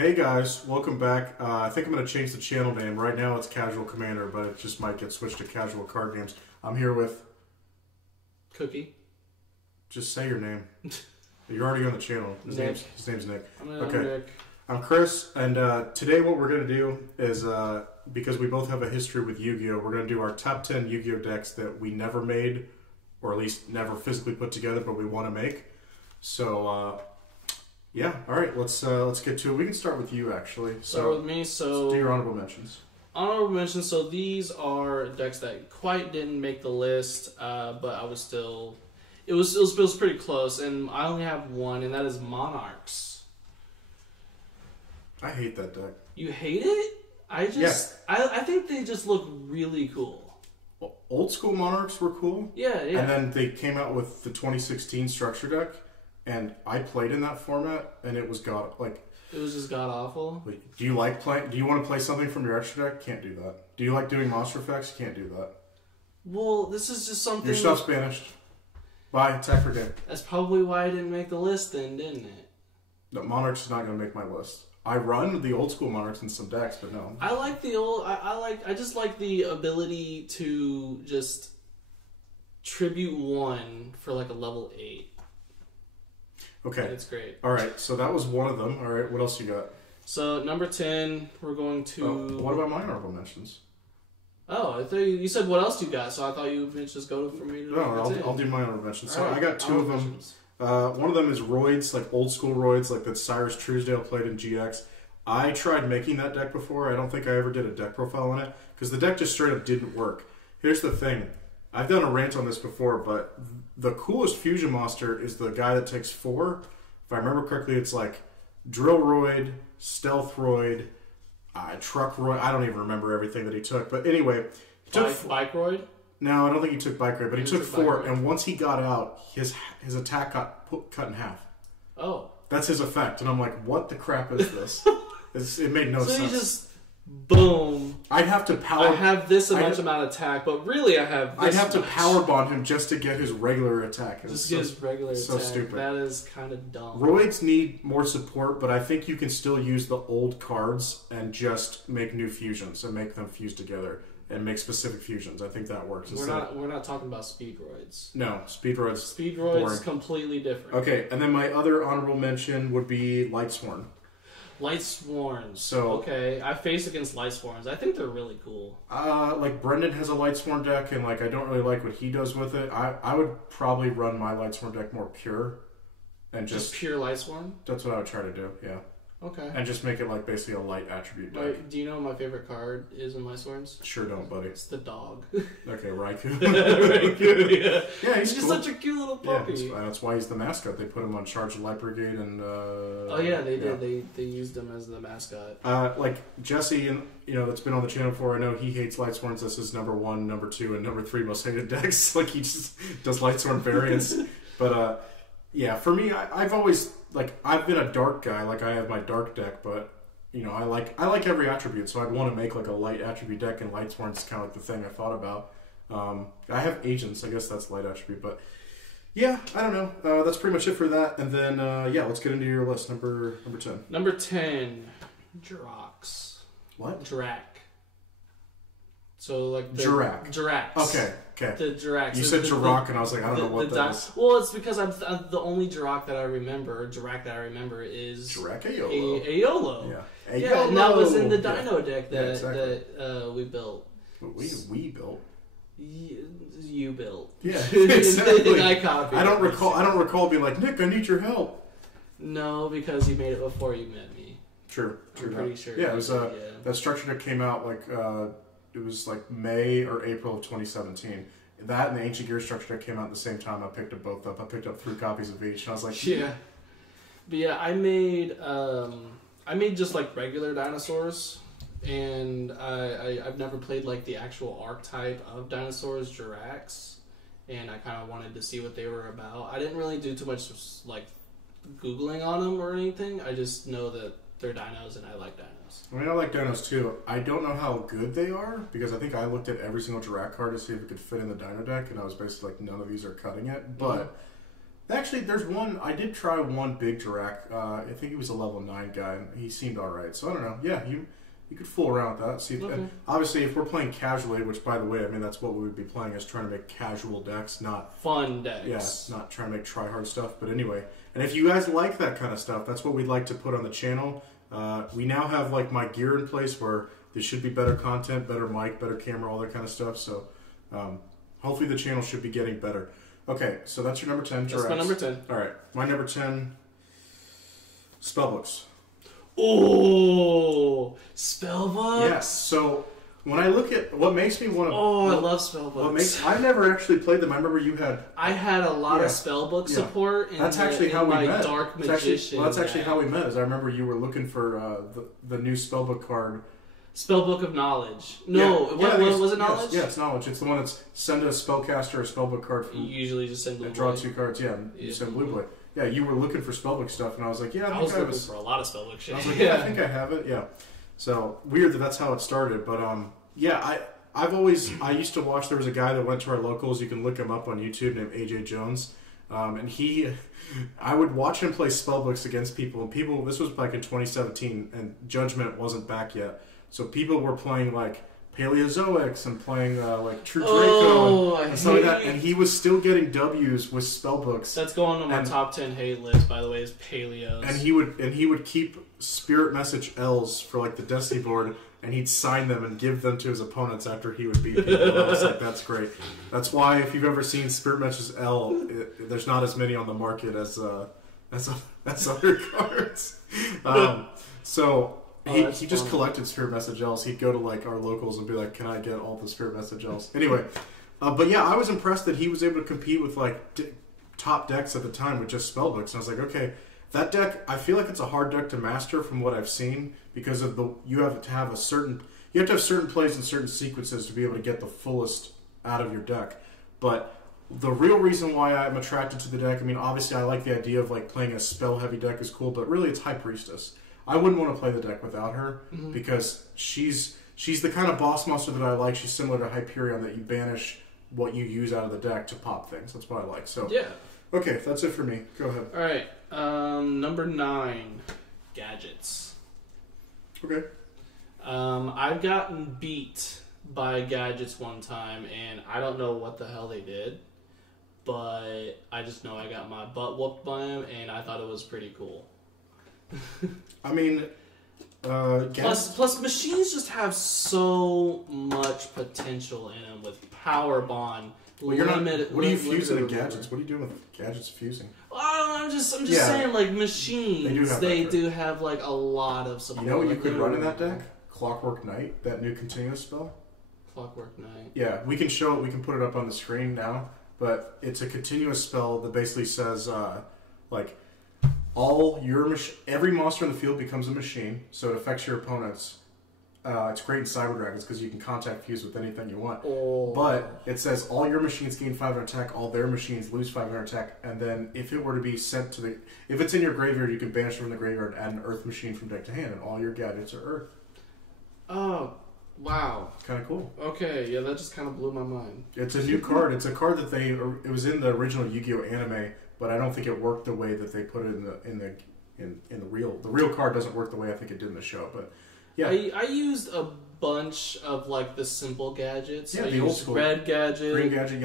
Hey guys, welcome back. I think I'm going to change the channel name. Right now it's Casual Commander, but it just might get switched to Casual Card Games. I'm here with... Cookie. Just say your name. You're already on the channel. His name's Nick. I'm Nick. I'm Chris, and today what we're going to do is, because we both have a history with Yu-Gi-Oh, we're going to do our top 10 Yu-Gi-Oh decks that we never made, or at least never physically put together, but we want to make. So, yeah, all right, let's get to it. We can start with you, actually. Start with me. So do your honorable mentions. Honorable mentions. So these are decks that quite didn't make the list, but I was still. It was pretty close, and I only have one, and that is Monarchs. I hate that deck. You hate it? I think they just look really cool. Well, old school Monarchs were cool. Yeah. And then they came out with the 2016 structure deck. And I played in that format, and it was it was just god awful. Do you like playing? Do you want to play something from your extra deck? Can't do that. Do you like doing monster effects? Can't do that. Well, this is just something. Your stuff's banished. Bye. Attack for game. That's probably why I didn't make the list, then, didn't it? No, Monarchs is not going to make my list. I run the old school Monarchs in some decks, but no. I like the old. I just like the ability to just tribute one for like a level 8. Okay. It's great. All right, so that was one of them. All right, what else you got? So, number 10, we're going to... Oh, what about my honorable mentions? Oh, I thought you said what else you got, so I thought you would just go for me to... No, I'll do my honorable mentions. So right, I got two of them. One of them is Roids, like old school Roids, like that Cyrus Truesdale played in GX. I tried making that deck before. I don't think I ever did a deck profile on it, because the deck just straight up didn't work. Here's the thing. I've done a rant on this before, but the coolest fusion monster is the guy that takes 4. If I remember correctly, it's like Drillroid, Stealthroid, Truckroid. I don't even remember everything that he took. But anyway, he took Bikeroid? No, I don't think he took Bikeroid, but he took 4. And once he got out, his attack got cut in half. Oh. That's his effect. And I'm like, what the crap is this? It made no sense. So he just... Boom. I'd have to power... I have this amount of attack, but really I have this I'd have to power bond him just to get his regular attack. Just get his regular attack. So stupid. That is kind of dumb. Roids need more support, but I think you can still use the old cards and just make new fusions and make them fuse together and make specific fusions. I think that works. We're not talking about Speedroids. No, Speedroids. Speedroids is completely different. Okay, and then my other honorable mention would be LIGHTSWORN. LIGHTSWORNs. So okay, I face against LIGHTSWORNs. I think they're really cool. Like Brendan has a LIGHTSWORN deck, and like I don't really like what he does with it. I would probably run my LIGHTSWORN deck more pure, and just pure LIGHTSWORN. That's what I would try to do. Yeah. Okay. And just make it like basically a light attribute deck. Do you know what my favorite card is in LIGHTSWORNs? Sure don't, buddy. It's the dog. Okay, RYKO. RYKO, yeah. Yeah, he's just such a cute little puppy. Yeah, that's why he's the mascot. They put him on Charge of Light Brigade and... oh yeah, they did. They used him as the mascot. Like Jesse, that's been on the channel before, I know he hates LIGHTSWORNs. This is number 1, number 2, and number 3 most hated decks. Like he just does LIGHTSWORN variants. But yeah, for me, I've always... Like, I've been a dark guy, like I have my dark deck, but, I like every attribute, so I'd want to make, like, a light attribute deck, and LIGHTSWORN's kind of like the thing I thought about. I have agents, I guess that's light attribute, but, yeah, I don't know. That's pretty much it for that, and then, yeah, let's get into your list, number 10. Number 10, Drox. What? Drac. So, like, the... Jirac. Jiracs. Okay. The Jiracs. You said Jirac, and I was like, I don't know what that is. Well, it's because I'm the only Jirac that I remember is... Jirac Aeolo. Yeah. Yeah, and that was in the Dino deck that we built. We built? You built. Yeah, exactly. I copied. I don't recall being like, Nick, I need your help. No, because you made it before you met me. True. I'm pretty sure. Yeah, it was that structure deck came out like it was like May or April of 2017. That and the Ancient Gear structure deck came out at the same time. I picked up both up. I picked up 3 copies of each, and I was like, yeah. But yeah, I made just like regular dinosaurs, and I've never played like the actual archetype of dinosaurs, Jiracs, and I kind of wanted to see what they were about. I didn't really do too much like Googling on them or anything. I just know that they're dinos, and I like dinos. I mean, I like dinos too. I don't know how good they are, because I think I looked at every single Jirac card to see if it could fit in the dino deck, and I was basically like, none of these are cutting it. But Actually, there's one. I did try one big Dirac. I think he was a level 9 guy, and he seemed all right. So I don't know. Yeah, you could fool around with that. See, and obviously, if we're playing casually, which by the way, I mean that's what we would be playing, is trying to make casual decks, not fun decks. Yeah, not trying to make try hard stuff. But anyway, and if you guys like that kind of stuff, that's what we'd like to put on the channel. We now have like my gear in place where there should be better content, better mic, better camera, all that kind of stuff. So hopefully the channel should be getting better. Okay, so that's your number 10. That's my number 10. All right, my number 10, spellbooks. Oh, spellbooks. Yes. So when I look at what makes me want to, I love spellbooks. I never actually played them. I remember you had. I had a lot of spellbook support. That's actually how we met. Dark Magician. That's actually how we met. Is I remember you were looking for the new spellbook card. Spellbook of Knowledge. No, was it Knowledge? Yeah, it's Knowledge. It's the one that's send a spellcaster a spellbook card. You usually just send Blue Boy. Draw 2 cards. Yeah, you send Blue Boy. Yeah, you were looking for spellbook stuff, and I was like, yeah, I was looking for a lot of spellbook shit. I was like, yeah, I think I have it. Yeah. So weird that's how it started, but yeah, I used to watch. There was a guy that went to our locals. You can look him up on YouTube, named AJ Jones, and I would watch him play spellbooks against people, and people. This was back in 2017, and Judgment wasn't back yet. So people were playing like Paleozoics and playing like True RYKO and stuff like that, and he was still getting W's with spellbooks. That's going on my top 10 hate list, by the way, is Paleos. And he would keep Spirit Message L's for like the Destiny board, and he'd sign them and give them to his opponents after he would beat people. And I was like, that's great. That's why if you've ever seen Spirit Message L, there's not as many on the market as other cards. So. He just collected Spirit Message L's. He'd go to like our locals and be like, "Can I get all the Spirit Message L's?" Anyway, but yeah, I was impressed that he was able to compete with like top decks at the time with just spellbooks. And I was like, okay, that deck. I feel like it's a hard deck to master from what I've seen because of you have to have certain plays and certain sequences to be able to get the fullest out of your deck. But the real reason why I'm attracted to the deck, I mean, obviously I like the idea of like playing a spell heavy deck is cool, but really it's High Priestess. I wouldn't want to play the deck without her because she's the kind of boss monster that I like. She's similar to Hyperion, that you banish what you use out of the deck to pop things. That's what I like. So yeah. Okay, that's it for me. Go ahead. All right. Number 9, gadgets. Okay. I've gotten beat by gadgets one time, and I don't know what the hell they did, but I just know I got my butt whooped by them, and I thought it was pretty cool. I mean, plus machines just have so much potential in them with power bond. Well, you're not. What are you fusing in gadgets? What are you doing with gadgets fusing? Well, I'm just saying, like machines. They do have like a lot of support. You know what you could run in that deck? Clockwork Knight, that new continuous spell. Clockwork Knight. Yeah, we can show it. We can put it up on the screen now. But it's a continuous spell that basically says like. Every monster in the field becomes a machine, so it affects your opponents. It's great in Cyber Dragons because you can contact fuse with anything you want. But it says all your machines gain 500 attack, all their machines lose 500 attack, and then if it were to be sent to if it's in your graveyard, you can banish it from the graveyard and add an Earth machine from deck to hand, and all your gadgets are Earth. Oh, wow. Kind of cool. Okay, yeah, that just kind of blew my mind. It's a new card. It's a card that it was in the original YuGiOh anime. But I don't think it worked the way that they put it in the real. The real card doesn't work the way I think it did in the show. But yeah, I used a bunch of like the simple gadgets. Yeah, I the old used school. Red gadget, green gadget,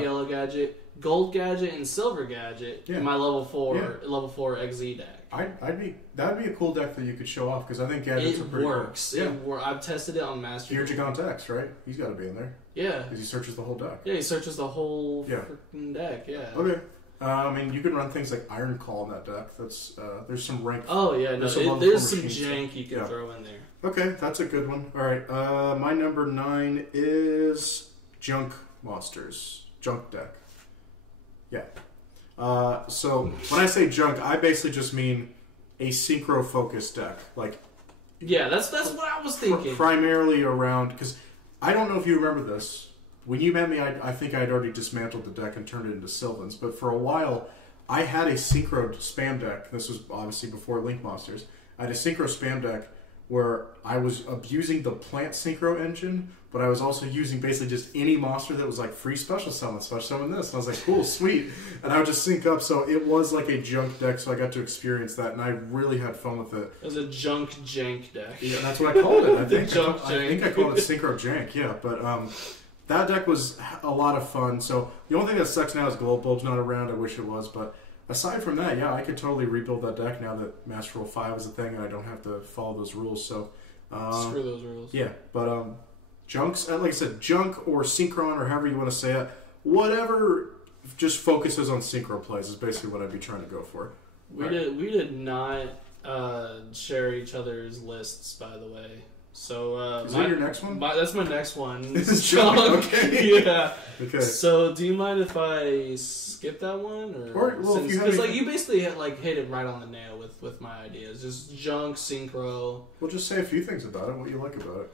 yellow gadget, gold gadget, and silver gadget in my level 4 XZ deck. That'd be a cool deck that you could show off because I think gadgets are pretty works. Cool. I've tested it on Master. Your Gigant X, right? He's got to be in there. Yeah, because he searches the whole deck. Yeah, he searches the whole freaking deck. Yeah. Okay. I mean, you can run things like Iron Call in that deck. That's there's some rank. Oh yeah, there's some jank you can throw in there. Okay, that's a good one. All right, my number 9 is Junk Monsters, Junk deck. Yeah. So when I say junk, I basically just mean a synchro focused deck. Like. Yeah, that's what I was thinking. Primarily around because I don't know if you remember this. When you met me, I think I had already dismantled the deck and turned it into Sylvans. But for a while, I had a synchro spam deck. This was obviously before Link Monsters. I had a synchro spam deck where I was abusing the plant synchro engine, but I was also using basically just any monster that was like free special summon this. And I was like, cool, sweet. And I would just sync up. So it was like a junk deck, so I got to experience that, and I really had fun with it. It was a junk jank deck. Yeah, that's what I called it. I think I called it synchro jank, yeah. But that deck was a lot of fun. So the only thing that sucks now is Glow Bulb's not around. I wish it was, but aside from that, yeah, I could totally rebuild that deck now that Master Rule 5 is a thing and I don't have to follow those rules. So screw those rules. Yeah, but junks, like I said, junk or synchron or however you want to say it, whatever just focuses on synchro plays is basically what I'd be trying to go for. We did not share each other's lists, by the way. So is that your next one? That's my next one. This is junk. Okay. Yeah. Okay. So do you mind if I skip that one, or well, if you have like you basically hit it right on the nail with my ideas, just junk, synchro. Well, just say a few things about it. What you like about it?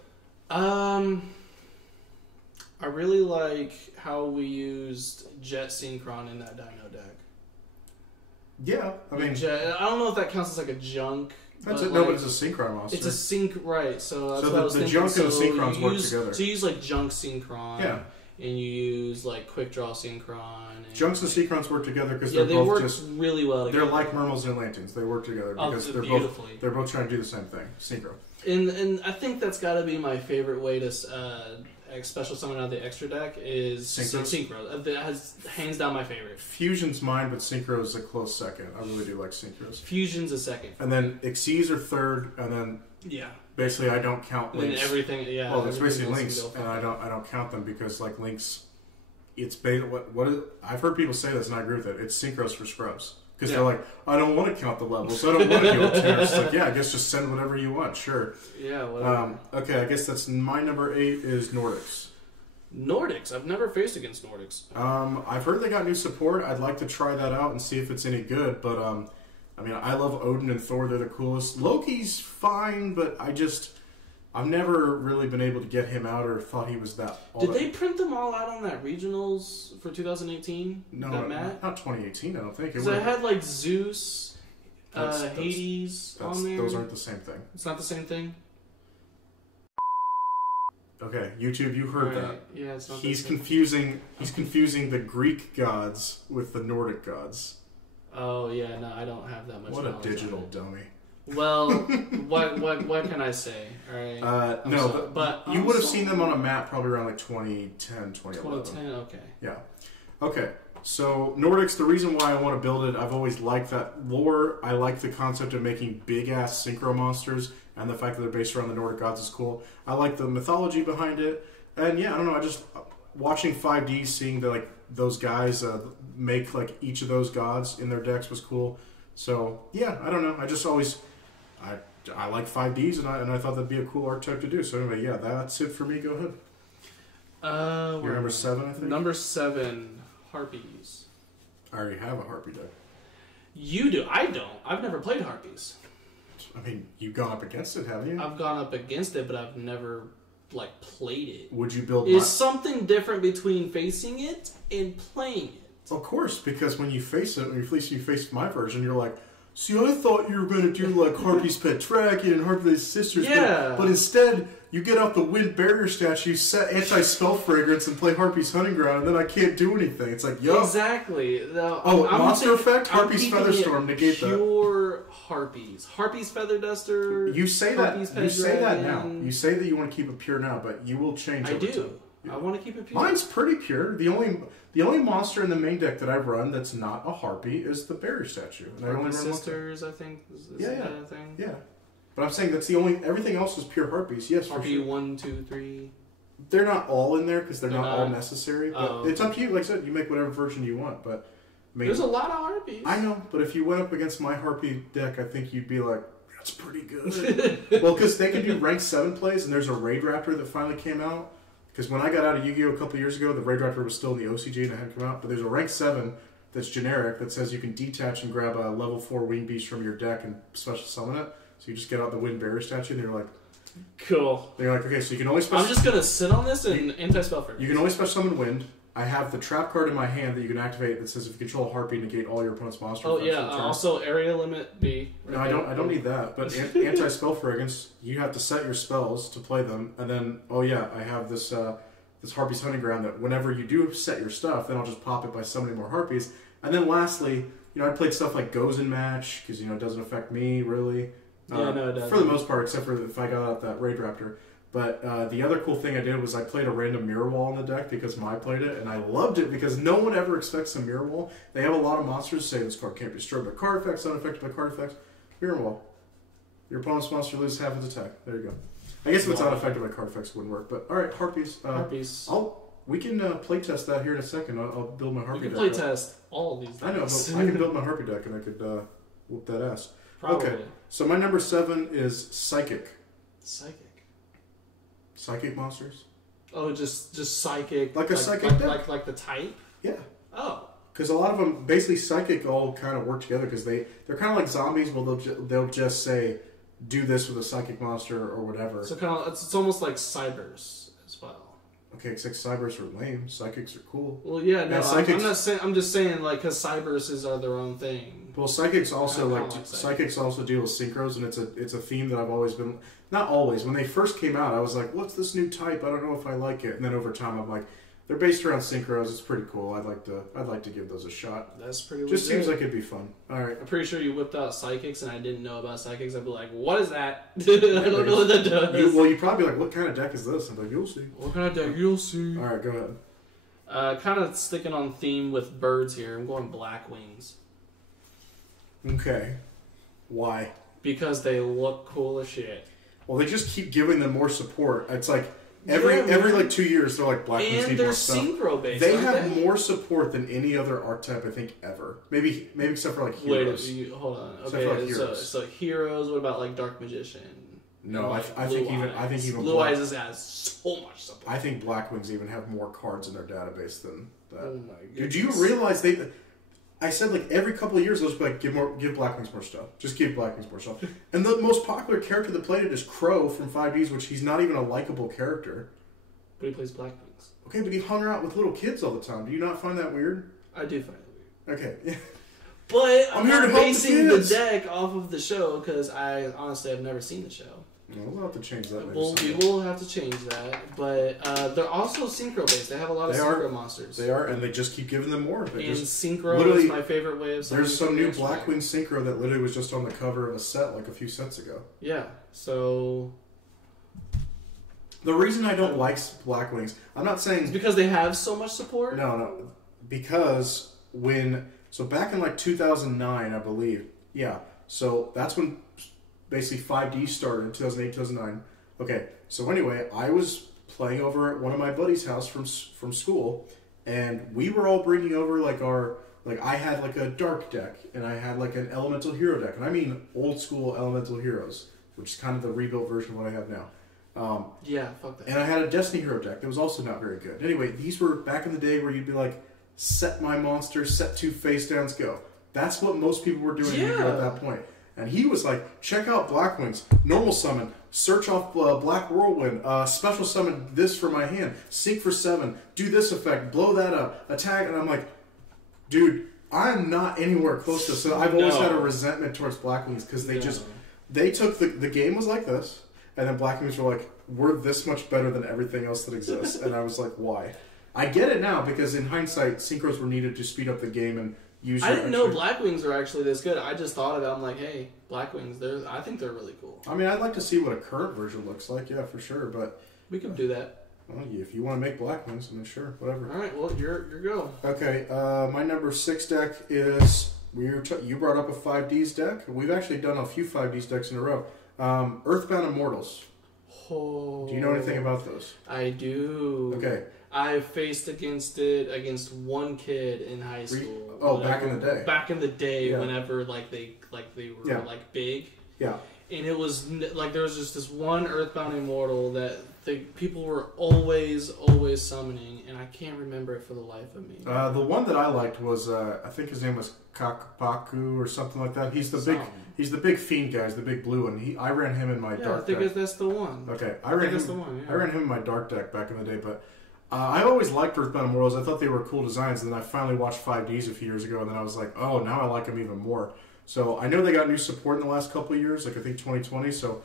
I really like how we used Jet Synchron in that Dino deck. Yeah, I mean, I don't know if that counts as like a junk. That's it. No, but it's a synchron monster. It's a sync, right? So that's so what I was thinking. Junk and the synchrons work together. So you use like junk synchron. Yeah. And you use like quick draw synchron. And Junks and synchrons work together because they both work just really well together. They're like Murmels and Lanterns. They work together because they're both trying to do the same thing. Synchro. And I think that's got to be my favorite way to special summon out of the extra deck is Synchro. That has hands down my favorite. Fusion's mine, but Synchro is a close second. I really do like Synchros. Fusion's a second. And then Xyz are third, and then basically I don't count links. And everything, yeah. Well, there's basically links, and I don't count them because like links, it's I've heard people say this, and I agree with it. It's Synchros for scrubs. Because they're like, I don't want to count the levels. I don't want to do a tier. It's like, yeah, I guess just send whatever you want. Sure. Yeah, whatever. Okay, I guess that's my number 8 is Nordics. Nordics? I've never faced against Nordics. I've heard they got new support. I'd like to try that out and see if it's any good. But, I mean, I love Odin and Thor. They're the coolest. Loki's fine, but I've never really been able to get him out or thought he was that. Did they print them all out on that regionals for 2018? No, not 2018. I don't think. Because I had like Zeus, Hades on there. Those aren't the same thing. It's not the same thing. Okay, YouTube, you heard that. Yeah, it's not. He's confusing the Greek gods with the Nordic gods. Oh yeah, no, I don't have that much. What a digital dummy. Well, what can I say? All right. No, but you would have seen them on a map probably around like 2010, 2011. 2010, okay. Yeah. Okay. So Nordics, the reason why I want to build it, I've always liked that lore. I like the concept of making big ass synchro monsters, and the fact that they're based around the Nordic gods is cool. I like the mythology behind it, and yeah, I don't know. I just watching 5D, seeing those guys make like each of those gods in their decks was cool. So yeah, I don't know. I just always. I like 5Ds, and I thought that'd be a cool archetype to do. So anyway, yeah, that's it for me. Go ahead. You're number 7, I think? Number 7, Harpies. I already have a Harpie deck. You do. I don't. I've never played Harpies. I mean, you've gone up against it, haven't you? I've gone up against it, but I've never, played it. Would you build... Is something different between facing it and playing it? Of course, because when you face it, when you face my version, you're like... See, I thought you were going to do like Harpie's Pet Dragon and Harpie's Sisters, but instead you get out the Wind Barrier statue, set anti-spell fragrance, and play Harpie's Hunting Ground, and then I can't do anything. It's like, yo. Exactly. Monster effect? Harpie's Featherstorm, negate that. Pure Harpies. Harpie's Feather Duster. You say that. You say that now. You say that you want to keep it pure now, but you will change. I do. I want to keep it pure. Mine's pretty pure. The only monster in the main deck that I've run that's not a Harpie is the Barrier statue. And I only run Sisters, I think. Thing. Yeah. But I'm saying that's the only. Everything else is pure Harpies. Yes, Harpie for sure. 1, 2, 3. They're not all in there because they're not all necessary. But it's up to you. Like I said, you make whatever version you want. But I mean, there's a lot of Harpies. I know, but if you went up against my Harpie deck, I think you'd be like, that's pretty good. Well, because they can do rank 7 plays, and there's a Raid Raptor that finally came out. Because when I got out of YuGiOh a couple years ago, the Raid Raptor was still in the OCG and it hadn't come out. But there's a rank 7 that's generic that says you can detach and grab a level 4 Wing Beast from your deck and special summon it. So you just get out the Wind Barrier statue and you're like... Cool. They're like, okay, so you can only special... I'm just going to sit on this and anti-spell for it. You can only special summon Wind. I have the trap card in my hand that you can activate that says if you control a Harpie, negate all your opponent's monsters. Oh yeah, also area limit B. No, I don't need that. But anti-spell fragrance, you have to set your spells to play them, and then I have this this Harpie's Hunting Ground that whenever you do set your stuff, then I'll just pop it by summoning more Harpies. And then lastly, I played stuff like Goes in Match because it doesn't affect me really. Yeah, no, it doesn't. For the most part, except for if I got out that Raid Raptor. But the other cool thing I did was I played a random Mirror Wall in the deck because Mai played it, and I loved it because no one ever expects a Mirror Wall. They have a lot of monsters say this card can't be destroyed by card effects, unaffected by card effects. Mirror Wall. Your opponent's monster loses half its attack. There you go. I guess if it's unaffected by card effects, it wouldn't work. But alright, Harpies. Harpies. We can playtest that here in a second. I'll build my Harpie deck. You can playtest all of these decks. I know, but I can build my Harpie deck and I could whoop that ass. Probably. Okay, so my number 7 is Psychic. Psychic monsters? Oh, just psychic. Like a psychic deck? Like the type? Yeah. Oh. Because a lot of them, basically Psychic all kind of work together because they're kind of like zombies. Well, they'll just say, do this with a Psychic monster or whatever. So kind of, it's almost like Cybers as well. Okay, except Cybers are lame. Psychics are cool. Well, yeah, no, Psychics, I'm not saying. I'm just saying, like, because Cybers are their own thing. Well, Psychics also Psychics also deal with synchros, and it's a theme that I've always been. Not always. When they first came out, I was like, "What's this new type? I don't know if I like it." And then over time, I'm like, "They're based around synchros. It's pretty cool. I'd like to give those a shot." That's pretty. Just seems like it'd be fun. All right. I'm pretty sure you whipped out Psychics, and I didn't know about Psychics. I'd be like, "What is that?" I don't know what that does. You'd probably be like, "What kind of deck is this?" I'm like, "You'll see." What kind of deck? You'll see. All right, go ahead. Kind of sticking on theme with birds here. I'm going Black Wings. Okay. Why? Because they look cool as shit. Well, they just keep giving them more support. It's like every like 2 years they're like Black Wings need more stuff. And they're synchro based. They have more support than any other archetype I think ever. Maybe except for like Heroes. Wait, hold on. Except for, like, Heroes. So Heroes. What about like Dark Magician? No, I think even Blue Eyes has so much support. I think Black Wings even have more cards in their database than that. Oh my goodness. Did you realize I said like every couple of years, they'll just be like, give Black Wings more stuff. Just give Black Wings more stuff. And the most popular character that played it is Crow from 5Ds, which he's not even a likable character. But he plays Black Wings. Okay, but he hung out with little kids all the time. Do you not find that weird? I do find it weird. Okay. But I'm here to help basing the the deck off of the show because I honestly have never seen the show. No, we'll have to change that. We will have to change that, but they're also synchro based. They have a lot of synchro monsters. They are, and they just keep giving them more. Synchro is my favorite way of. There's some new Blackwing synchro that literally was just on the cover of a set like a few sets ago. Yeah, so the reason I don't like Blackwings, I'm not saying it's because they have so much support. No, because back in like 2009, I believe. Yeah, so that's when basically 5D started, 2008, 2009. Okay, so anyway, I was playing over at one of my buddy's house from school, and we were all bringing over I had like a dark deck, and I had like an elemental hero deck, and I mean old school elemental heroes, which is kind of the rebuilt version of what I have now. Yeah, fuck that. And I had a Destiny hero deck that was also not very good. Anyway, these were back in the day where you'd be like, set my monster, set 2 face downs, go. That's what most people were doing at that point. And he was like, check out Blackwings, normal summon, search off Black Whirlwind, special summon this for my hand, sync for 7, do this effect, blow that up, attack. And I'm like, dude, I'm not anywhere close to this. So I've always had a resentment towards Blackwings because they took the game was like this, and then Blackwings were like, we're this much better than everything else that exists. And I was like, why? I get it now because in hindsight, synchros were needed to speed up the game and I didn't know Blackwings were actually this good. I just thought of it. I'm like, hey, Blackwings, I think they're really cool. I mean, I'd like to see what a current version looks like, yeah, for sure. But we could do that. Well, if you want to make Blackwings, I mean, sure, whatever. All right, well, your go. Okay, my number 6 deck is you brought up a 5Ds deck. We've actually done a few 5Ds decks in a row. Earthbound Immortals. Oh, do you know anything about those? I do. Okay. I faced against one kid in high school. Back in the day. Back in the day, whenever they were big. Yeah. And it was like there was just this one Earthbound Immortal that people were always summoning, and I can't remember it for the life of me. The one that I liked was I think his name was Kakapaku or something like that. He's the big fiend guy, he's the big blue one. I ran him in my dark deck. I think that's the one. Okay, I ran him in my dark deck back in the day, but I always liked Earthbound Immortals. I thought they were cool designs, and then I finally watched 5Ds a few years ago, and then I was like, oh, now I like them even more. So I know they got new support in the last couple of years, like I think 2020, so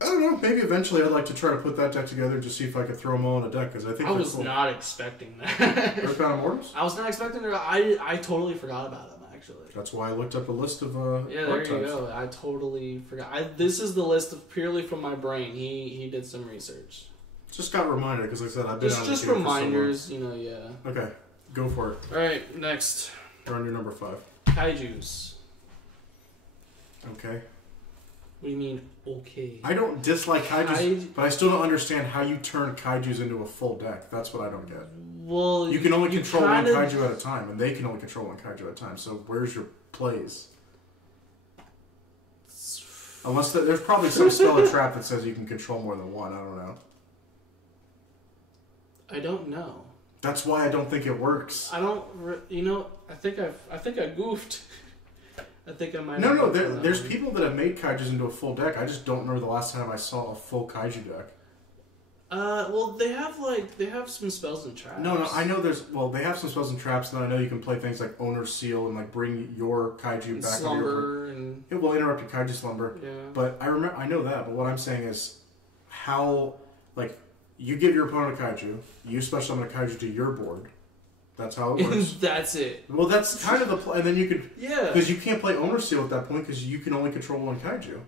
I don't know, maybe eventually I'd like to try to put that deck together, just see if I could throw them all in a deck, because I think I was cool. not expecting that. Earthbound Immortals? I was not expecting it. I totally forgot about them, actually. That's why I looked up a list of yeah, there you go. I totally forgot. This is the list of purely from my brain. He did some research. Just got reminded, because like I said, I've been just reminders, you know, yeah. Okay, go for it. Alright, next. We're on your number 5. Kaijus. Okay. What do you mean, okay? I don't dislike kaijus, but I still don't understand how you turn kaijus into a full deck. That's what I don't get. Well, you can only control one kaiju at a time, and they can only control one kaiju at a time. So where's your plays? Unless there's probably some spell or trap that says you can control more than one. I don't know. I don't know. That's why I don't think it works. I don't. You know, I think I goofed. I think I might. No. There's people that have made kaijus into a full deck. I just don't remember the last time I saw a full kaiju deck. Well, they have some spells and traps. No, I know they have some spells and traps, and I know you can play things like Owner's Seal and like bring your kaiju back. Slumber and it will interrupt your kaiju slumber. Yeah. But I know that. But what I'm saying is, how like you give your opponent a kaiju, you special summon a kaiju to your board. That's how it works. That's it. Well, that's kind of the play, and then you could because you can't play Owner's Seal at that point because you can only control one kaiju.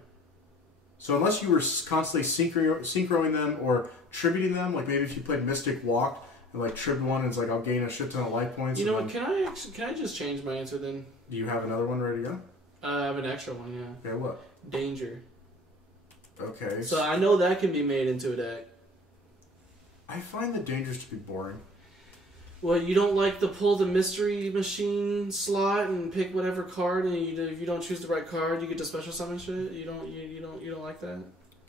So unless you were constantly synchroing them or tributing them, like maybe if you played Mystic Walk and like trib one, and it's like I'll gain a shit ton of life points. You know what? Can I just change my answer then? Do you have another one ready to go? I have an extra one. Yeah. Okay, what? Danger. Okay. So I know that can be made into a deck. I find the dangers to be boring. Well, you don't like to pull the mystery machine slot and pick whatever card, and if you don't choose the right card, you get to special summon shit. You don't like that.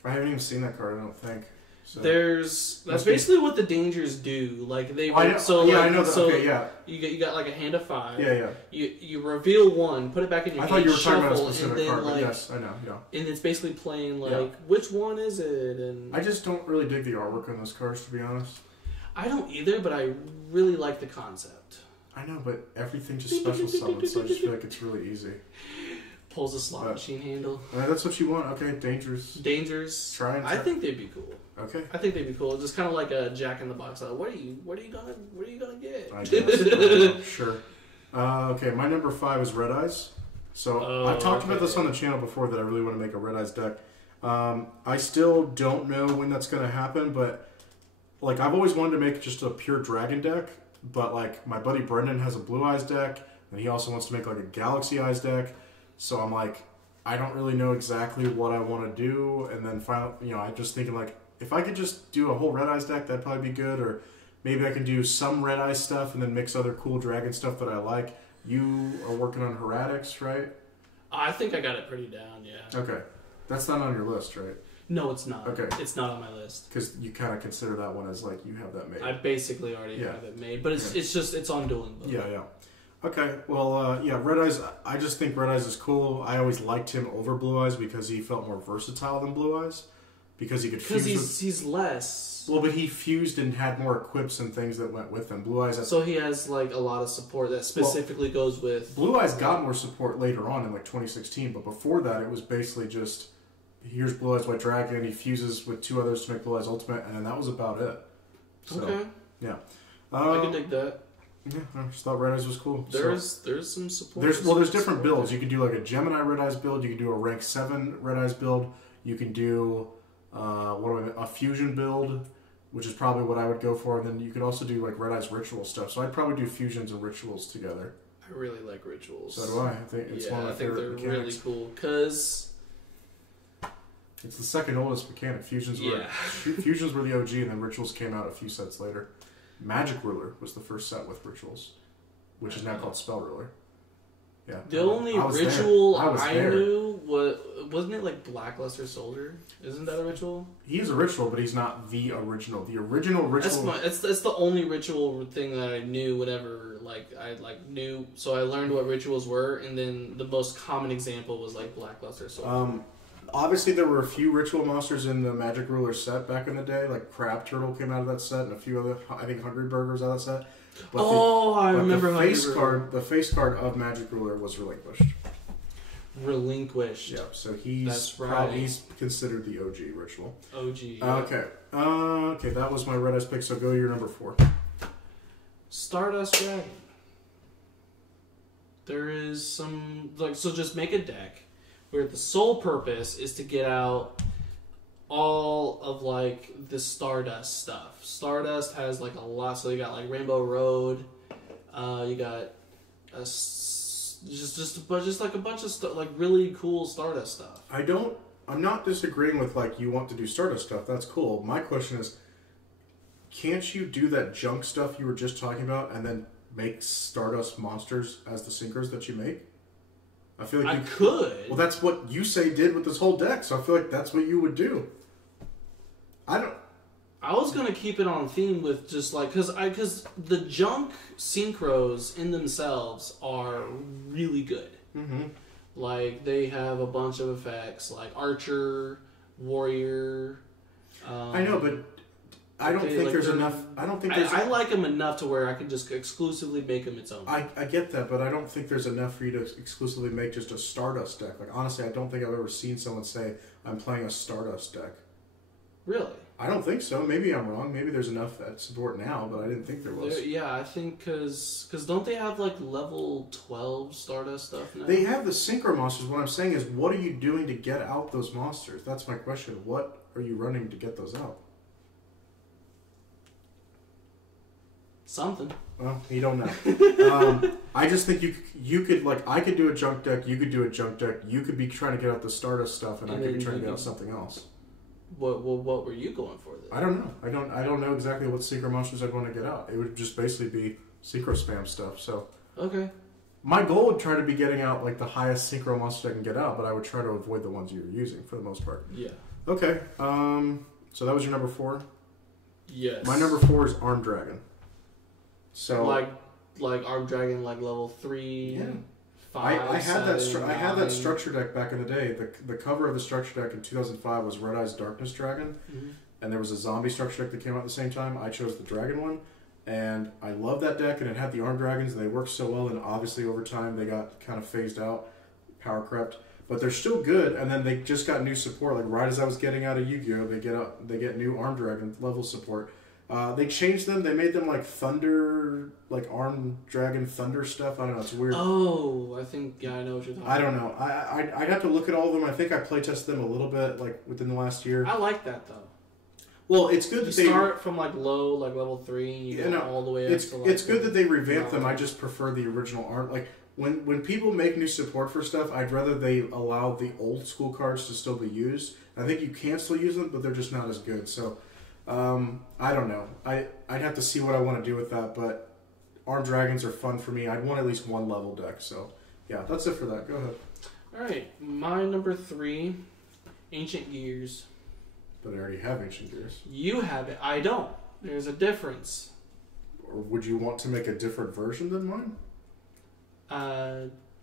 I haven't even seen that card. I don't think. So. That's basically what the dangers do. Like they I know that. So okay, yeah. You got like a hand of 5. Yeah. You reveal one, put it back in your hand, I thought you were shuffle, talking about a specific and then card. like, yes, I know. Yeah. And it's basically playing which one is it? And I just don't really dig the artwork on those cards, to be honest. I don't either, but I really like the concept. I know, but everything just special summons, so I just feel like it's really easy. Pulls a slot machine handle. That's what you want. Okay, dangers. Try. I think they'd be cool. Okay. I think they'd be cool. Just kind of like a Jack in the Box. Like, what are you gonna get? I guess. Sure. Okay, my number 5 is Red Eyes. So I've talked about this on the channel before that I really want to make a Red Eyes deck. I still don't know when that's going to happen, but like I've always wanted to make just a pure dragon deck. But like my buddy Brendan has a Blue Eyes deck, and he also wants to make like a Galaxy Eyes deck. So I'm like, I don't really know exactly what I want to do. And then finally, I'm just thinking like, if I could just do a whole Red Eyes deck, that'd probably be good. Or maybe I can do some Red Eyes stuff and then mix other cool dragon stuff that I like. You are working on Heretics, right? I think I got it pretty down, yeah. Okay. That's not on your list, right? No, it's not. Okay. It's not on my list. Because you kind of consider that one as like, you have that made. I basically already have it made. But it's on Dueling Book. Yeah. Okay, well, Red Eyes, I just think Red Eyes is cool. I always liked him over Blue Eyes because he felt more versatile than Blue Eyes. Because he could fuse Because he's less. Well, but he fused and had more equips and things that went with him. Blue Eyes... So he has, like, a lot of support that specifically goes with... Blue Eyes got more support later on in, like, 2016, but before that, it was basically just, here's Blue Eyes White Dragon, he fuses with 2 others to make Blue Eyes Ultimate, and then that was about it. So, okay. Yeah. I can dig that. Yeah, I just thought Red Eyes was cool. There's some support. There's different builds. You can do like a Gemini Red Eyes build. You can do a rank 7 Red Eyes build. You can do a fusion build, which is probably what I would go for. And then you could also do like Red Eyes ritual stuff. So I'd probably do fusions and rituals together. I really like rituals. So do I. I think it's one of my favorite mechanics. They're really cool because it's the second oldest mechanic. Fusions were the OG, and then rituals came out a few sets later. Magic Ruler was the first set with rituals, which is now called Spell Ruler. Yeah. The only ritual I knew wasn't it like Blackluster Soldier? Isn't that a ritual? He is a ritual, but he's not the original. The original ritual. That's the only ritual thing that I knew. Whenever I knew, so I learned what rituals were, and then the most common example was like Blackluster Soldier. Obviously, there were a few ritual monsters in the Magic Ruler set back in the day. Like Crab Turtle came out of that set, and a few other, I think, Hungry Burgers out of that set. But I remember the face card of Magic Ruler was relinquished. Relinquished. Yeah, so he's he's considered the OG ritual. OG. Okay. Okay, that was my red ice pick. So go to your number 4. Stardust Dragon. There is some so just make a deck where the sole purpose is to get out all of like the Stardust stuff. Stardust has like a lot, so you got like Rainbow Road, you got just a bunch of like really cool Stardust stuff. I'm not disagreeing with like you want to do Stardust stuff. That's cool. My question is, can't you do that junk stuff you were just talking about and then make Stardust monsters as the synchros that you make? I feel like I could. Well, that's what you did with this whole deck, so I feel like that's what you would do. I was gonna keep it on theme with just like because the junk synchros in themselves are really good. Mm-hmm. Like they have a bunch of effects like Archer, Warrior. I know, but I don't think there's enough. I like them enough to where I can just exclusively make them its own. I get that, but I don't think there's enough for you to exclusively make just a Stardust deck. Like honestly, I don't think I've ever seen someone say I'm playing a Stardust deck. Really? I don't think so. Maybe I'm wrong. Maybe there's enough at support now, but I didn't think there was. Yeah, I think because don't they have like level 12 Stardust stuff now? They have the Synchro monsters. What I'm saying is, what are you doing to get out those monsters? That's my question. What are you running to get those out? Something. Well, you don't know. I just think you could like I could do a junk deck. You could do a junk deck. You could be trying to get out the Stardust stuff, and I could be trying to get out something else. What were you going for then? I don't know. I don't know exactly what Synchro monsters I'd want to get out. It would just basically be Synchro spam stuff. So okay. My goal would try to be getting out like the highest Synchro monsters I can get out, but I would try to avoid the ones you're using for the most part. Yeah. Okay. So that was your number 4? Yes. My number 4 is Armed Dragon. So like Armed Dragon, like level 3. Yeah. 5. I had 7, I had 9. that structure deck back in the day. The cover of the structure deck in 2005 was Red Eyes Darkness Dragon, and there was a zombie structure deck that came out at the same time. I chose the Dragon one, and I love that deck, and it had the Armed Dragons, and they worked so well, and obviously over time they got kind of phased out, power crept. But they're still good, and then they just got new support. Like right as I was getting out of YuGiOh, they get new Armed Dragon level support. They changed them. They made them like Thunder, like Armed Dragon Thunder stuff. I don't know. It's weird. Oh, I think I know what you're talking about. I don't know. I'd have to look at all of them. I think I playtested them a little bit, like within the last year. I like that though. Well, it's good that they start from like low, like level 3, and you go all the way up to like. It's good that they revamped them. I just prefer the original art. Like when people make new support for stuff, I'd rather they allow the old school cards to still be used. I think you can still use them, but they're just not as good. So. I don't know. I'd have to see what I want to do with that, but Armed Dragons are fun for me. I'd want at least one level deck, so yeah, that's it for that. Go ahead. Alright, my number 3, Ancient Gears. But I already have Ancient Gears. You have it. I don't. There's a difference. Or would you want to make a different version than mine?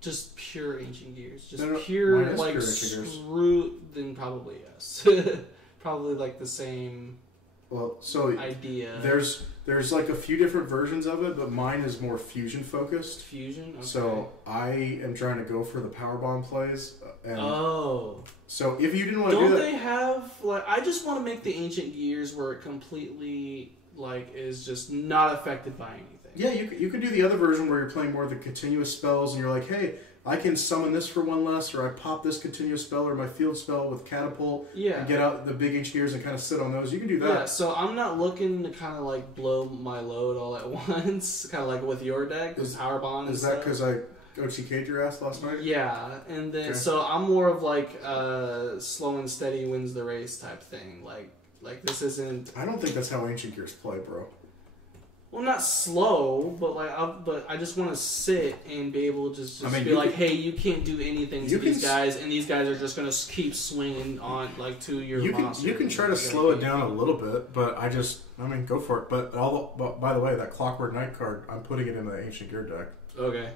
Just pure Ancient Gears. Just no, pure, like, pure screw, then probably yes. Probably like the same... Well, so idea. There's like a few different versions of it, but mine is more fusion focused. Fusion. Okay. So I am trying to go for the power bomb plays. And so if you didn't want to do that, don't they have like? I just want to make the Ancient Gears where it completely like is just not affected by anything. Yeah, you could do the other version where you're playing more of the continuous spells, and you're like, hey, I can summon this for one less, or I pop this continuous spell or my field spell with catapult, and get out the big engineers and kind of sit on those. You can do that. Yeah, so I'm not looking to kind of like blow my load all at once, kind of like with your deck, with Power Bond. Is that because I OTK'd your ass last night? Yeah, and then so I'm more of like slow and steady wins the race type thing. Like this isn't. I don't think that's how Ancient Gears play, bro. Well, not slow, but I just want to sit and be able to just be like, hey, you can't do anything to these guys, and these guys are just gonna keep swinging on like to your monster. You can try to slow it down a little bit, but I mean, go for it. But by the way, that Clockwork Knight card, I'm putting it in the Ancient Gear deck. Okay.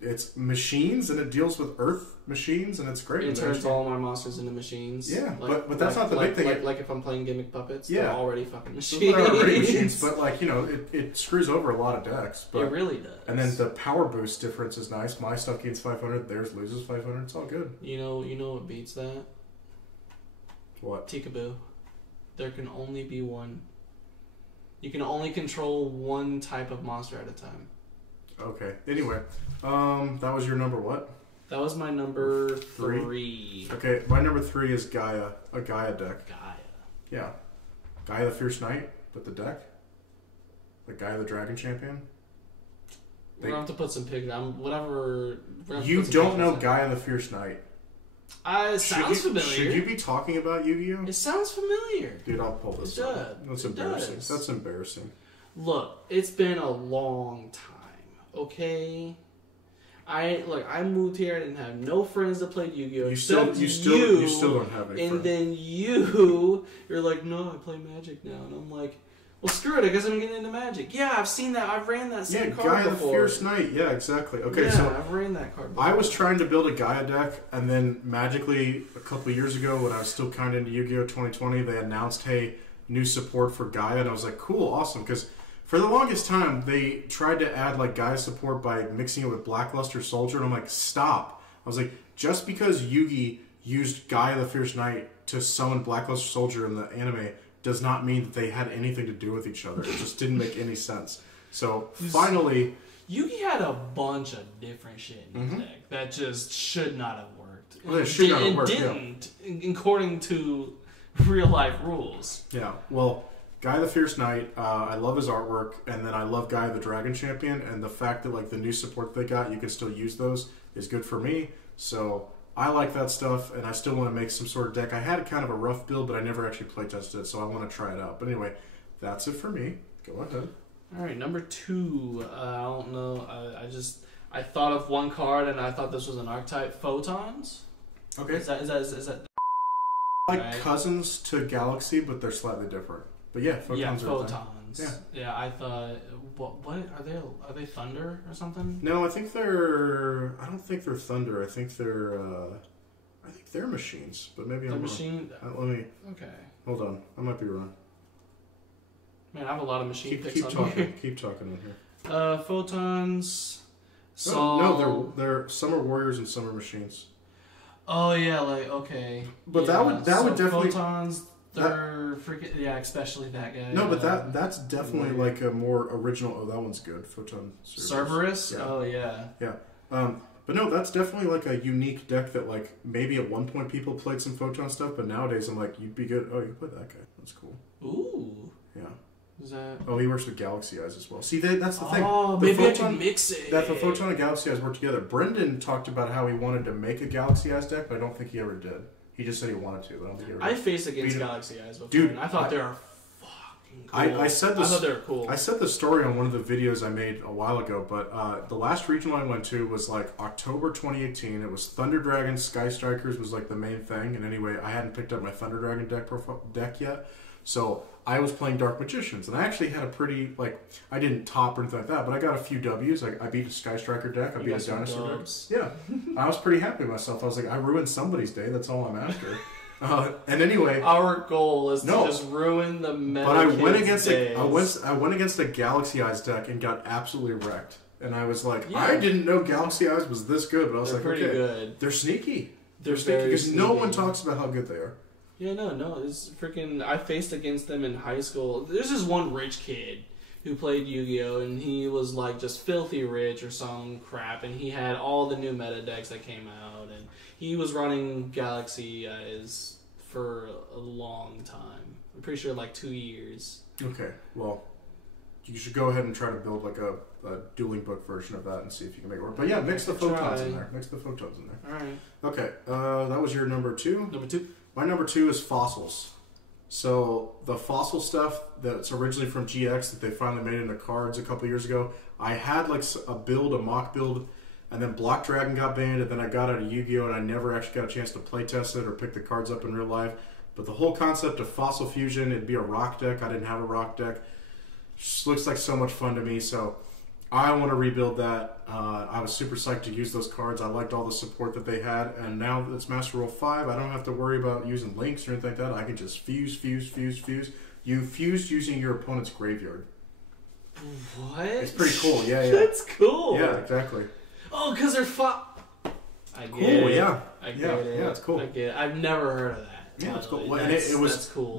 it's machines, and it deals with Earth machines, and it's great. It turns all my monsters into machines. Yeah, but that's not the big thing. Like if I'm playing gimmick puppets, yeah, they're already fucking machines. They're already machines, but like, you know, it screws over a lot of decks. But, it really does. And then the power boost difference is nice. My stuff gains 500, theirs loses 500. It's all good. You know what beats that? What? Tikaboo. There can only be one. You can only control one type of monster at a time. Okay. Anyway, that was your number what? That was my number 3. Okay, my number 3 is GAIA, a GAIA deck. GAIA. Yeah. GAIA the Fierce Knight, but the deck. The GAIA the Dragon Champion. We're gonna have to put some pictures. Whatever. You don't know GAIA the Fierce Knight. It sounds familiar. Should you be talking about Yu-Gi-Oh? It sounds familiar. Dude, I'll pull this up. That's embarrassing. Does. That's embarrassing. Look, it's been a long time, okay? I moved here, I didn't have no friends that played Yu-Gi-Oh! You still don't have any friends. And then you're like, no, I play Magic now. And I'm like, well, screw it, I guess I'm getting into Magic. Yeah, I've seen that, I've ran that same card GAIA before. the Fierce Knight, yeah, exactly. Okay, yeah, so I've ran that card before. I was trying to build a GAIA deck, and then magically, a couple of years ago, when I was still kind of into Yu-Gi-Oh! 2020, they announced, hey, new support for GAIA, and I was like, cool, awesome, because for the longest time, they tried to add like GAIA support by mixing it with Blackluster Soldier, and I'm like, stop. I was like, just because Yugi used GAIA the Fierce Knight to summon Blackluster Soldier in the anime does not mean that they had anything to do with each other. It just didn't make any sense. So finally, Yugi had a bunch of different shit in his deck that just should not have worked. Well, it should not have worked. It didn't, according to real life rules. Yeah. Well, GAIA the Fierce Knight, I love his artwork, and then I love GAIA the Dragon Champion, and the fact that like the new support they got, you can still use those, is good for me. So I like that stuff, and I still want to make some sort of deck. I had kind of a rough build, but I never actually playtested it, so I want to try it out. But anyway, that's it for me. Go ahead. All right, number 2. I don't know. I thought of one card, and I thought this was an archetype. Photons. Okay. Is that like right? cousins to Galaxy, but they're slightly different. But yeah, photons are photons. Yeah, I thought. What are they? Thunder or something? No, I think they're. I don't think they're thunder. I think they're. I think they're machines, but maybe I'm machine. wrong. Let me. Okay. Hold on, I might be wrong. Man, I have a lot of machine picks keep on talking. here. Keep talking on here. Photons. No, they're some are warriors and some are machines. Oh yeah, like okay. But yeah, that would definitely photons. They're freaking especially that guy. No, but that's definitely like a more original. Oh, that one's good. Photon Cerberus. Yeah. Oh yeah. Yeah. But no, that's definitely like a unique deck that like maybe at one point people played some photon stuff, but nowadays I'm like, you'd be good. Oh, you could play that guy. That's cool. Ooh. Yeah. Is that? Oh, he works with Galaxy Eyes as well. See, that's the thing. Oh, maybe I can mix it. That the Photon and Galaxy Eyes work together. Brendan talked about how he wanted to make a Galaxy Eyes deck, but I don't think he ever did. He just said he wanted to, but I don't think he ever did. I faced against Galaxy Eyes before. Dude, and I thought they were fucking cool. I thought they were cool. I said the story on one of the videos I made a while ago, but the last regional I went to was like October 2018. It was Thunder Dragon, Sky Strikers was like the main thing, and anyway, I hadn't picked up my Thunder Dragon deck yet, so I was playing Dark Magicians, and I actually had a pretty, like, I didn't top or anything like that, but I got a few W's. I beat a Sky Striker deck, I beat a Dinosaur deck. Yeah, I was pretty happy with myself. I was like, I ruined somebody's day, that's all I'm after. And anyway, our goal is to just ruin the meta. But I went against a Galaxy Eyes deck and got absolutely wrecked. And I was like, I didn't know Galaxy Eyes was this good, but I was like, pretty good. They're sneaky. They're sneaky because no one talks about how good they are. Yeah, no, it's freaking. I faced against them in high school. There's this one rich kid who played Yu-Gi-Oh, and he was like just filthy rich or some crap, and he had all the new meta decks that came out, and he was running Galaxy Eyes for a long time. I'm pretty sure like 2 years. Okay, well, you should go ahead and try to build like a dueling book version of that and see if you can make it work. But yeah, mix the photons in there. Mix the photons in there. All right. Okay, that was your number 2. Number 2. My number 2 is fossils. So the fossil stuff that's originally from GX that they finally made into cards a couple years ago, I had like a mock build, and then Block Dragon got banned, and then I got out of Yu-Gi-Oh, and I never actually got a chance to play test it or pick the cards up in real life. But the whole concept of fossil fusion, it'd be a rock deck. I didn't have a rock deck. Just looks like so much fun to me, so I want to rebuild that. I was super psyched to use those cards. I liked all the support that they had, and now that it's Master Rule 5, I don't have to worry about using links or anything like that. I can just fuse. You fused using your opponent's graveyard. What? It's pretty cool. Yeah. That's cool. Yeah, exactly. Oh, because they're I get cool, it. yeah. I get it. Yeah, it's cool. I get it. I've never heard of that. Yeah, it's cool. Well, And it was that's cool.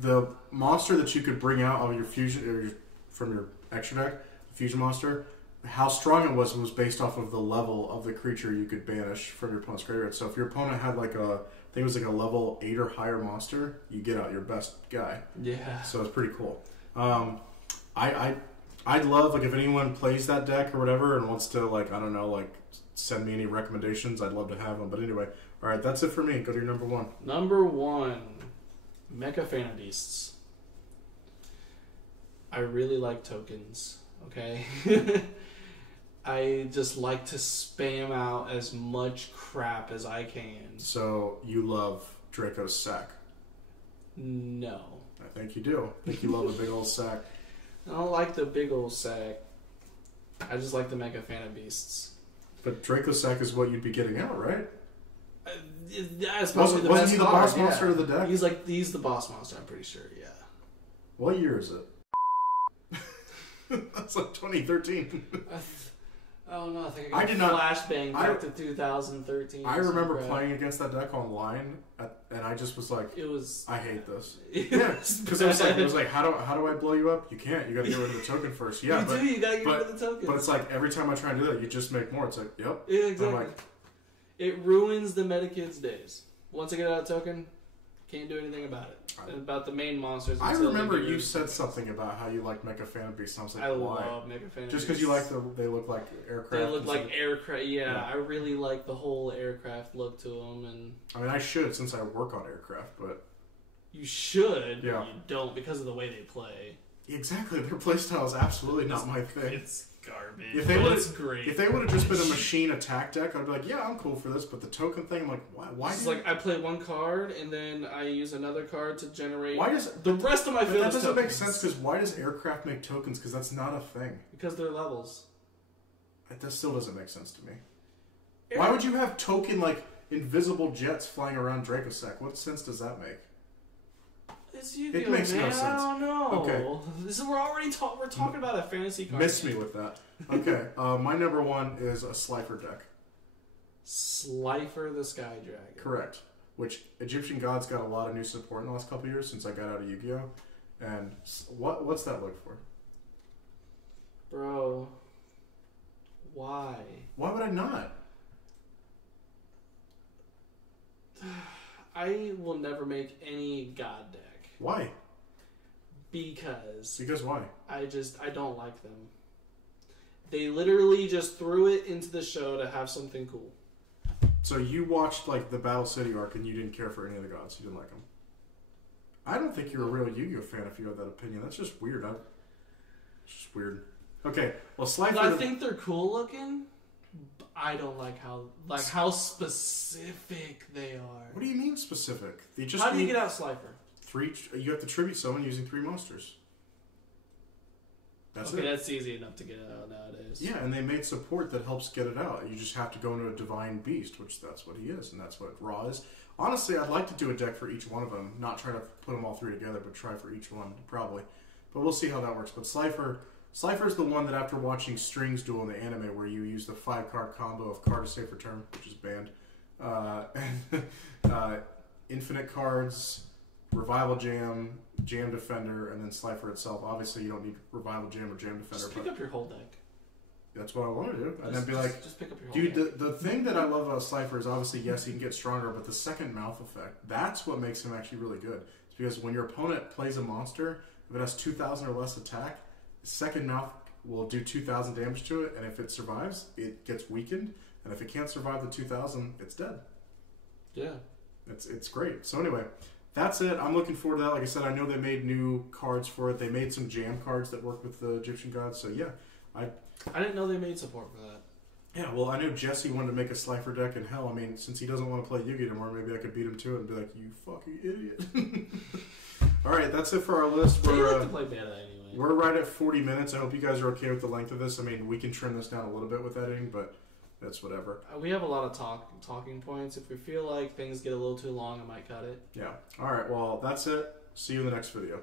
The monster that you could bring out of your fusion or from your extra deck, the fusion monster, how strong it was based off of the level of the creature you could banish from your opponent's graveyard. So if your opponent had like I think it was like a level 8 or higher monster, you get out your best guy. Yeah. So it's pretty cool. I'd love, like, if anyone plays that deck or whatever and wants to, like, I don't know, like, send me any recommendations, I'd love to have them. But anyway, all right, that's it for me. Go to your number 1. Number 1, Mecha Phantom Beasts. I really like tokens, okay? I just like to spam out as much crap as I can. So, you love Draco's sack? No. I think you do. I think you love a big old sack. I don't like the big old sack. I just like the Mecha Phantom Beasts. But Draco's sack is what you'd be getting out, right? That's probably Wasn't he the boss monster of the deck? He's the boss monster, I'm pretty sure, yeah. What year is it? That's like 2013. I don't know. I think I did not flashbang back to 2013. I remember playing against that deck online, and I just was like, I hate this. Yeah, because it was like, how do I blow you up? You can't. You got to get rid of the token first. Yeah, you got to get rid of the token. But it's like every time I try and do that, you just make more. It's like, yep. Yeah, exactly. It ruins the meta kids' days. Once I get out of token, can't do anything about it. About the main monsters. I remember you said something about how you like Mecha Phantom Beasts. I was like, I why? love Mecha Phantom Beasts. Just because you like they look like aircraft. They look like aircraft. Yeah, I really like the whole aircraft look to them. And I mean, I should since I work on aircraft, but you should. Yeah. But you don't because of the way they play. Exactly, their playstyle is absolutely not my thing. It's garbage. It's great. If they would have just been a machine attack deck, I'd be like, yeah, I'm cool for this. But the token thing, I'm like, why? It's like I play one card and then I use another card to generate. Why does the rest of my field? That doesn't make sense because why does aircraft make tokens? Because that's not a thing. Because they're levels. That still doesn't make sense to me. Why would you have token like invisible jets flying around Dracossack? What sense does that make? It's YuGiOh, it makes man. no sense. I don't know. Okay. We're already we're talking about a fantasy card. Miss me with that. Okay. My number 1 is a Slifer deck. Slifer the Sky Dragon. Correct. Which Egyptian Gods got a lot of new support in the last couple of years since I got out of YuGiOh. And what's that look for? Bro. Why? Why would I not? I will never make any God deck. Why? Because why? I don't like them. They literally just threw it into the show to have something cool. So you watched like the Battle City arc and you didn't care for any of the gods. You didn't like them. I don't think you're a real Yu-Gi-Oh fan if you have that opinion. That's just weird. It's just weird. Okay, well, Slifer. I think they're cool looking. But I don't like how specific they are. What do you mean specific? How do you get out Slifer? 3. You have to tribute someone using 3 monsters. That's it. That's easy enough to get out nowadays. Yeah, and they made support that helps get it out. You just have to go into a Divine Beast, which that's what he is, and that's what Ra is. Honestly, I'd like to do a deck for each one of them. Not try to put them all 3 together, but try for each one, probably. But we'll see how that works. But Slifer's the one that after watching Strings Duel in the anime, where you use the 5-card combo of Card to Save Return, which is banned, and infinite cards, Revival Jam, Jam Defender, and then Slifer itself. Obviously, you don't need Revival Jam or Jam Defender. Just pick up your whole deck. That's what I want to do. And then be like, just pick up your whole deck. The thing that I love about Slifer is obviously, yes, he can get stronger, but the second mouth effect, that's what makes him actually really good. It's because when your opponent plays a monster, if it has 2,000 or less attack, second mouth will do 2,000 damage to it, and if it survives, it gets weakened, and if it can't survive the 2,000, it's dead. Yeah. It's great. So anyway, that's it. I'm looking forward to that. Like I said, I know they made new cards for it. They made some jam cards that work with the Egyptian gods. So yeah, I didn't know they made support for that. Yeah, well, I know Jesse wanted to make a Slifer deck, and hell, I mean, since he doesn't want to play Yu-Gi anymore, maybe I could beat him to it and be like, you fucking idiot. All right, that's it for our list. They like to play beta anyway. definitely. We're right at 40 minutes. I hope you guys are okay with the length of this. I mean, we can trim this down a little bit with editing, but that's whatever. We have a lot of talking points. If we feel like things get a little too long, I might cut it. Yeah. All right. Well, that's it. See you in the next video.